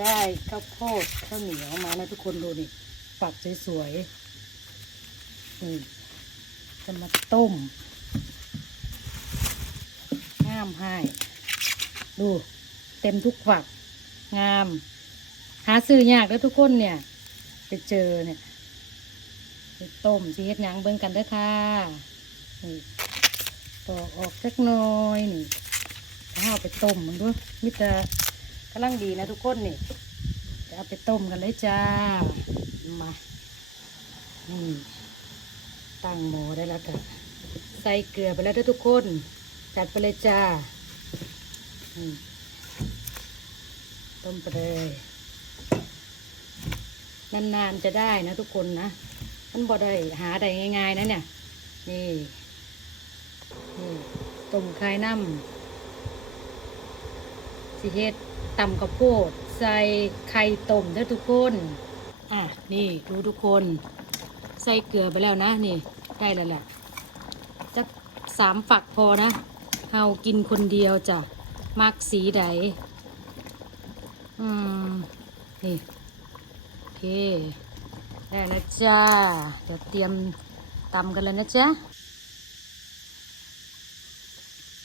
ได้ข้าวโพดข้าวเหนียวมานะทุกคนดูนี่ฝักสวยๆนี่จะมาต้มงามให้ ดู เต็มทุกฝัก งาม หาซื้อยากแล้วทุกคนเนี่ย ไปเจอเนี่ยไปต้มสีเฮ็ดหยังเบิ่งกันเด้ค่ะนี่ปอกออกสักหน่อยนี่ถ้าเอาไปต้มมันด้วยมิตรำลังดีนะทุกคนนี่จะเอาไปต้มกันเลยจ้า มานี่ตั้งหม้อได้แล้วกันใส่เกลือไปแล้วทุกคน จัดไปเลยจ้าต้มไปเลยนานๆจะได้นะทุกคนนะมันบ่ได้หาได้ง่ายๆนะเนี่ย นี่นี่ต้มไข่น้ำสิเฮ็ด ตำข้าวโพดใส่ไข่ต้มเด้อทุกคนอะนี่ดูทุกคน ใส่เกลือไปแล้วนะนี่ได้แล้วแหละจักสามฝักพอนะเฮากินคนเดียวจ้ะมักสีใดอืมนี่โอเคได้แล้วจ้าเดี๋ยวเตรียมตำกันเลยนะจ๊ะ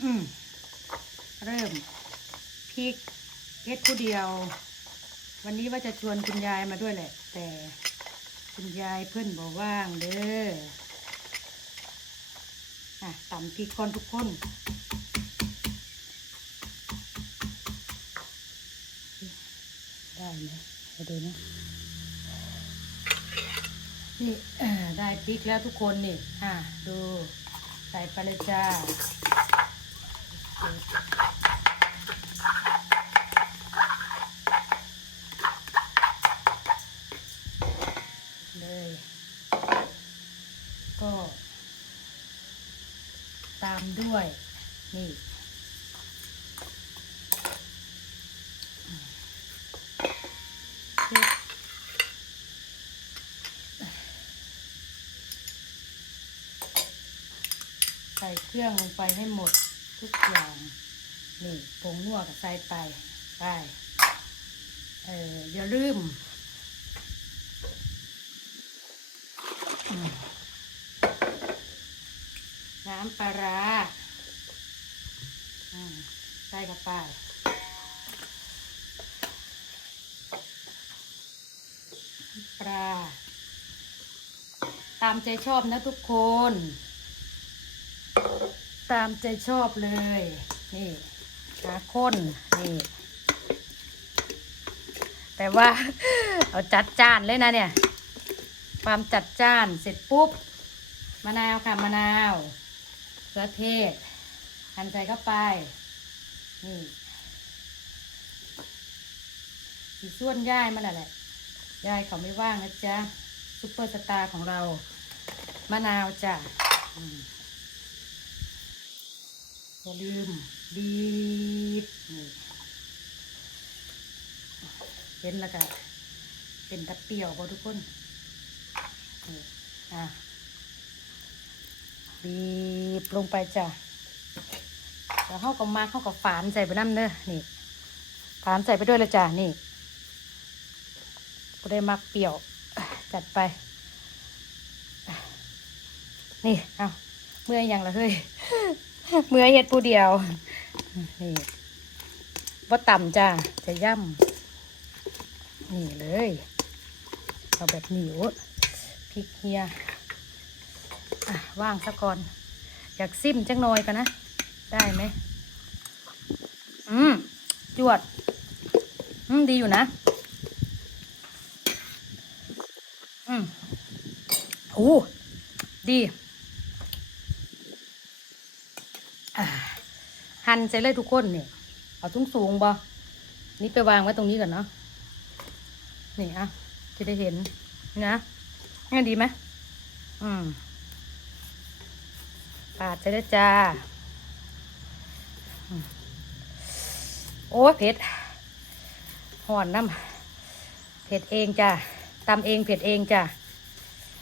อืมเริ่มพริก เฮ็ดผู้เดียว วันนี้ว่าจะชวนคุณยายมาด้วยแหละ แต่คุณยายเพื่อนบอกว่างเด้ออะตำพริกก่อนทุกคนได้ไหมไปดูนะนี่ได้พริกแล้วทุกคนนี่อะดู ใส่ไปเลยจ้า เลย ก็ ตามด้วย นี่ ใส่เครื่องลงไปให้หมดทุกอย่าง นี่ผงนัวกับใส่ไปไปเอออย่าลืมอืมน้ำปลาร้าใส่เข้าไปปลา ตามใจชอบนะทุกคน ตามใจชอบเลย นี่ขาข้น นี่ แต่ว่า เอาจัดจ้านเลยนะเนี่ย ความจัดจ้านเสร็จปุ๊บ มะนาวค่ะ มะนาว เกลือเทศหั่นใส่เข้าไป นี่สีส่วนย่ายมันแหละย่ายเขาไม่ว่างนะจ๊ะซุปเปอร์สตาร์ของเรา มะนาวจ้ะอย่าลืมบีบเห็นแล้วก็เป็นตะเปียวบ่ทุกคนอะบีบ ลงไปจ้ะแล้วเข้ากับมาเข้ากับฝานใส่ไปน้ำเด้อนี่ฝานใส่ไปด้วยลยจ้ะนี่ก็ได้มักเปรี้ยวจัดไป นี่เอาเมื่อยยังละเฮ้ยเมื่อเฮ็ดผู้เดียวนี่ว่าต่ำจ้าจะย่ำนี่เลยเอาแบบหนิวพริกเฮียว่างซะก่อน อยากซิมจังหน่อยกันนะ ได้ไหมอืมจวด อืมดีอยู่นะ อืมโอ้ดีหั่นใส่เลยทุกคนเนี่ยเอาสูงสูงบ่นี่ไปวางไว้ตรงนี้ก่อนเนาะนี่อะจะได้เห็นนะง่ายดีไหมอืม ปาดใส่เลยจ้า โอ้เผ็ดห่อนน้ำเผ็ดเองจ้าตำเองเผ็ดเองจ้า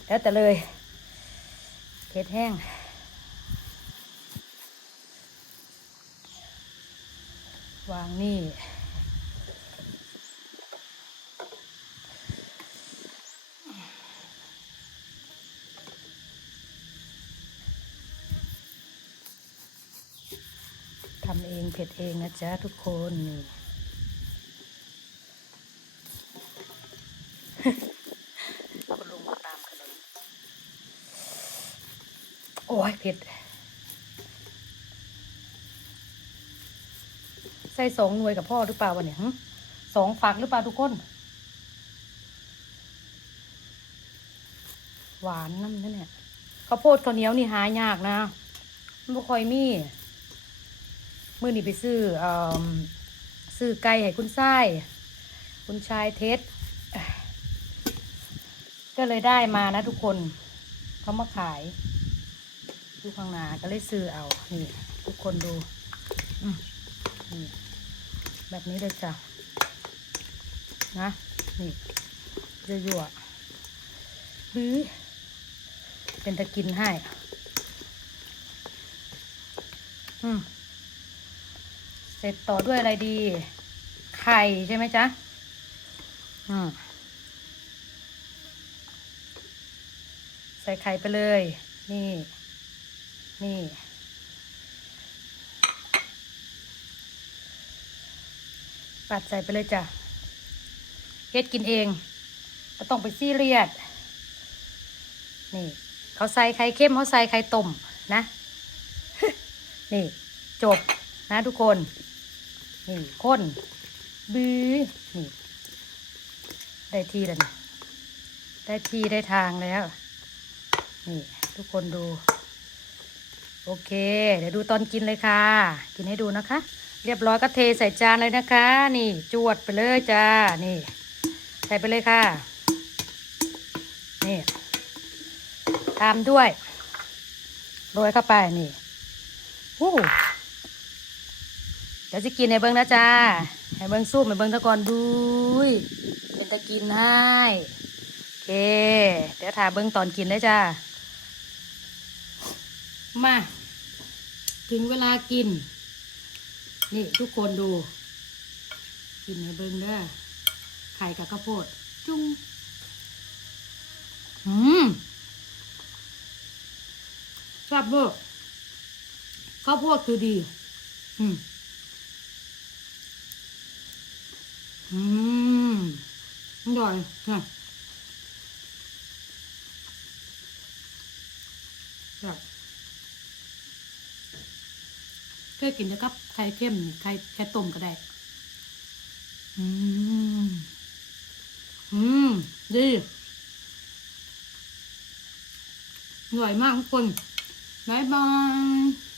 แล้วแต่เลยเผ็ดแห้งวางนี่ำเองเผ็ดเองนะจ๊ะทุกคนนี่คุณลุงมาตามขนมโอ้ยเผ็ด ใส่สองหน่วยกับพ่อหรือเปล่าวันนี้หึสองฝักหรือเปล่าทุกคน หวานน้ำนั่นเนี่ยข้าวโพดข้าวเหนียวนี่หายากนะมันบ่ค่อยมี มื่อนี้ไปซื้ออซื้อไก่ให้คุณชายคุณชายเทสก็เลยได้มานะทุกคนเขามาขายดูข้างหน้าก็เลยซื้อเอา นี่ ทุกคนดูนี่แบบนี้เลยจ้ะนะ นี่ยั่วๆบื้อเป็นตะกินให้ อืม เสร็จต่อด้วยอะไรดี ไข่ใช่ไหมจ๊ะอืมใส่ไข่ไปเลย นี่ นี่ ปัดใส่ไปเลยจ้ะเฮ็ดกินเองก็ต้องไปซีเรียสนี่ เขาใส่ไข่เข้มเขาใส่ไข่ต้มนะ นี่ จบนะทุกคน นี่ข้นบื้อนี่ ได้ที่แล้วนี่ได้ที่ได้ทางแล้ว นี่ ทุกคนดู โอเค เดี๋ยวดูตอนกินเลยค่ะ กินให้ดูนะคะ เรียบร้อยก็เทใส่จานเลยนะคะ นี่ จวดไปเลยจ้า นี่ ใส่ไปเลยค่ะ นี่ตามด้วยโรยเข้าไปนี่วู้ เดี๋ยวจะกินในเบิ้งนะจ้าให้เบิ้งสู้ให้เบิ้งตะกอนบุยเป็นตะกินให้โอเค เดี๋ยวถ่ายเบิ้งตอนกินเลยจ้ามา ถึงเวลากิน นี่ทุกคนดู กินให้เบิ้งเด้อไข่กับข้าวโพด จุ้งอืมชอบเบอร์ข้าวโพดคือดี อืม อืมอร่อยค่ะแบบเคยกินนะครับไข่เข้มไข่ไข่ต้มก็ได้ อืม อืม ดีอร่อยมากทุกคน บ๊ายบาย